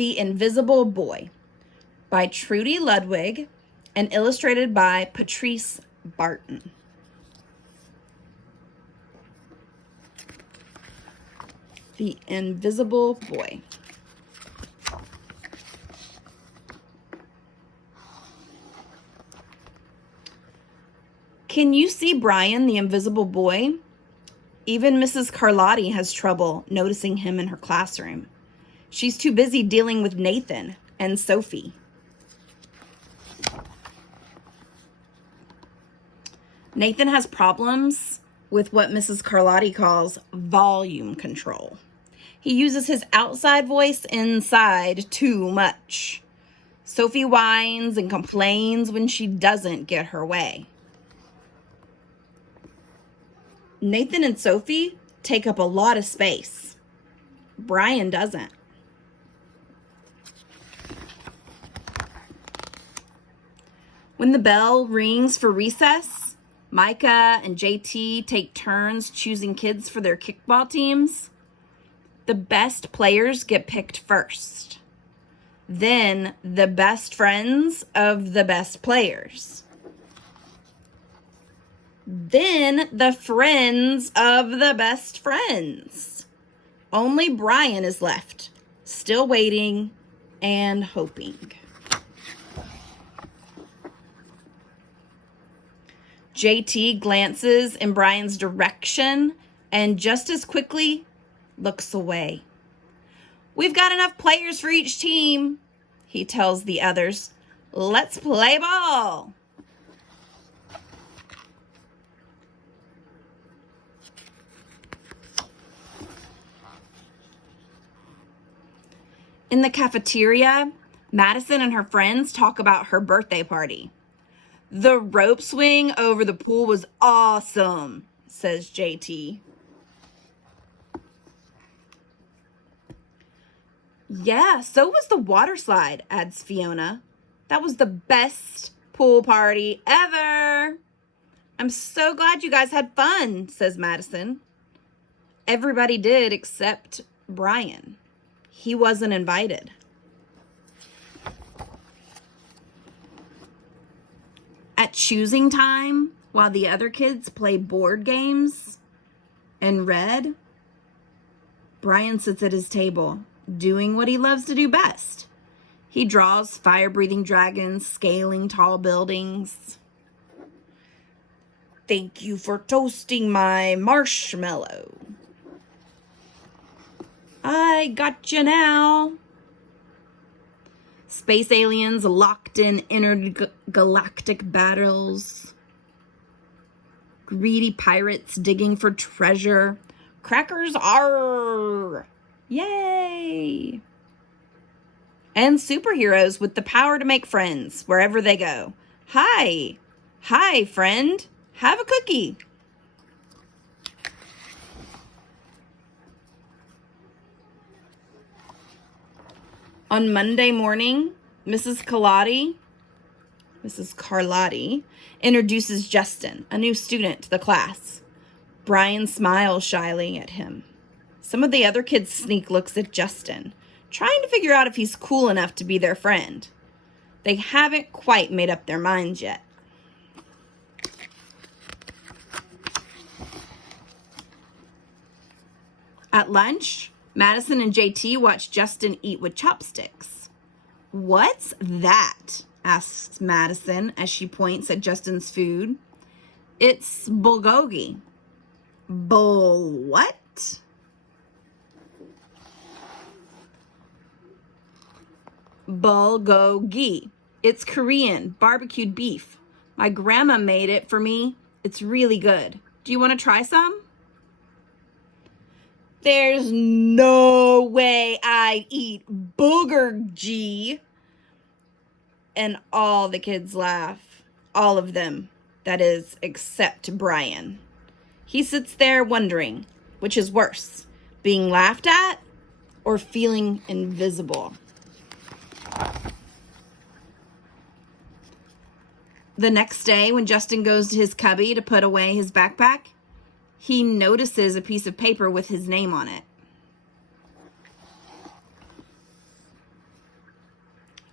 The Invisible Boy by Trudy Ludwig and illustrated by Patrice Barton. The Invisible Boy. Can you see Brian, the invisible boy? Even Mrs. Carlotti has trouble noticing him in her classroom. She's too busy dealing with Nathan and Sophie. Nathan has problems with what Mrs. Carlotti calls volume control. He uses his outside voice inside too much. Sophie whines and complains when she doesn't get her way. Nathan and Sophie take up a lot of space. Brian doesn't. When the bell rings for recess, Micah and JT take turns choosing kids for their kickball teams. The best players get picked first. Then the best friends of the best players. Then the friends of the best friends. Only Brian is left, still waiting and hoping. JT glances in Brian's direction and just as quickly looks away. We've got enough players for each team, he tells the others. Let's play ball. In the cafeteria, Madison and her friends talk about her birthday party. The rope swing over the pool was awesome, says JT. Yeah, so was the water slide, adds Fiona. That was the best pool party ever. I'm so glad you guys had fun, says Madison. Everybody did except Brian. He wasn't invited. At choosing time, while the other kids play board games and read, Brian sits at his table, doing what he loves to do best. He draws fire-breathing dragons, scaling tall buildings. Thank you for toasting my marshmallow. I got you now. Space aliens locked in intergalactic battles. Greedy pirates digging for treasure. Crackers are. Yay! And superheroes with the power to make friends wherever they go. Hi. Hi, friend. Have a cookie. On Monday morning, Mrs. Carlotti introduces Justin, a new student, to the class. Brian smiles shyly at him. Some of the other kids sneak looks at Justin, trying to figure out if he's cool enough to be their friend. They haven't quite made up their minds yet. At lunch, Madison and JT watch Justin eat with chopsticks. What's that? Asks Madison as she points at Justin's food. It's bulgogi. What? Bulgogi. It's Korean, barbecued beef. My grandma made it for me. It's really good. Do you want to try some? There's no way I'd eat bulgogi. And all the kids laugh. All of them. That is, except Brian. He sits there wondering, which is worse, being laughed at or feeling invisible? The next day, when Justin goes to his cubby to put away his backpack, he notices a piece of paper with his name on it.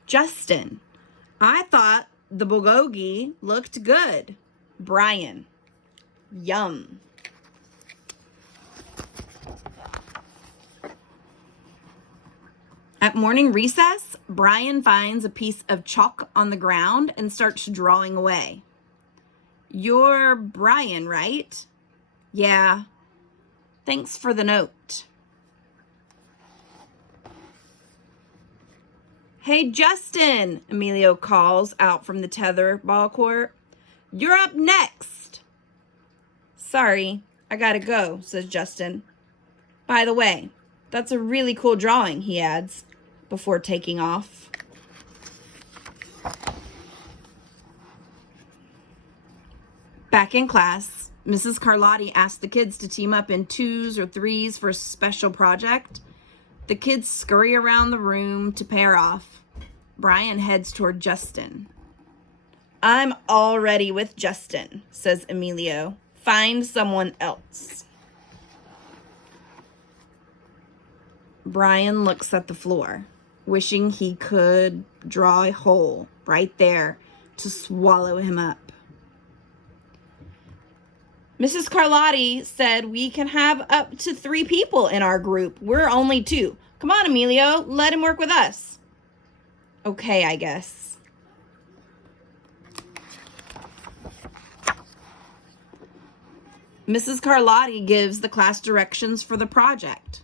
Justin, I thought the bulgogi looked good. Brian, yum. At morning recess, Brian finds a piece of chalk on the ground and starts drawing away. You're Brian, right? Yeah. Thanks for the note. Hey, Justin, Emilio calls out from the tetherball court. You're up next. Sorry, I gotta go, says Justin. By the way, that's a really cool drawing, he adds, before taking off. Back in class, Mrs. Carlotti asked the kids to team up in 2s or 3s for a special project. The kids scurry around the room to pair off. Brian heads toward Justin. I'm already with Justin, says Emilio. Find someone else. Brian looks at the floor, wishing he could draw a hole right there to swallow him up. Mrs. Carlotti said we can have up to 3 people in our group. We're only 2. Come on, Emilio, let him work with us. Okay, I guess. Mrs. Carlotti gives the class directions for the project.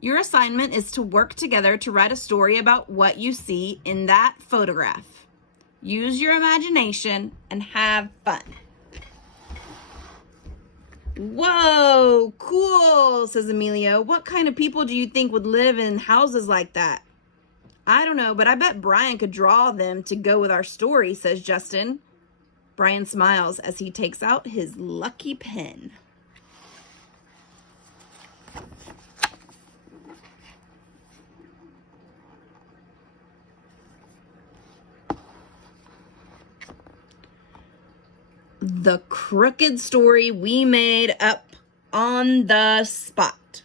Your assignment is to work together to write a story about what you see in that photograph. Use your imagination and have fun. Whoa, cool, says Emilio. What kind of people do you think would live in houses like that? I don't know, but I bet Brian could draw them to go with our story, says Justin. Brian smiles as he takes out his lucky pen. The crooked story we made up on the spot.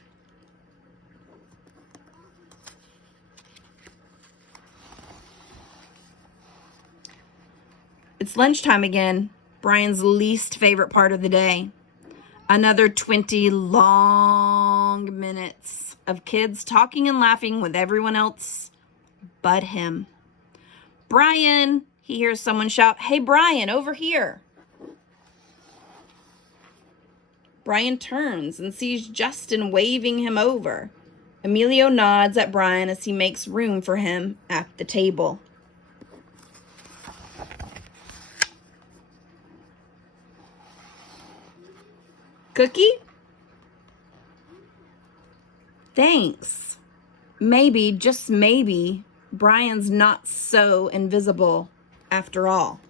It's lunchtime again, Brian's least favorite part of the day. Another 20 long minutes of kids talking and laughing with everyone else but him. Brian, he hears someone shout, "Hey, Brian, over here." Brian turns and sees Justin waving him over. Emilio nods at Brian as he makes room for him at the table. Cookie? Thanks. Maybe, just maybe, Brian's not so invisible after all.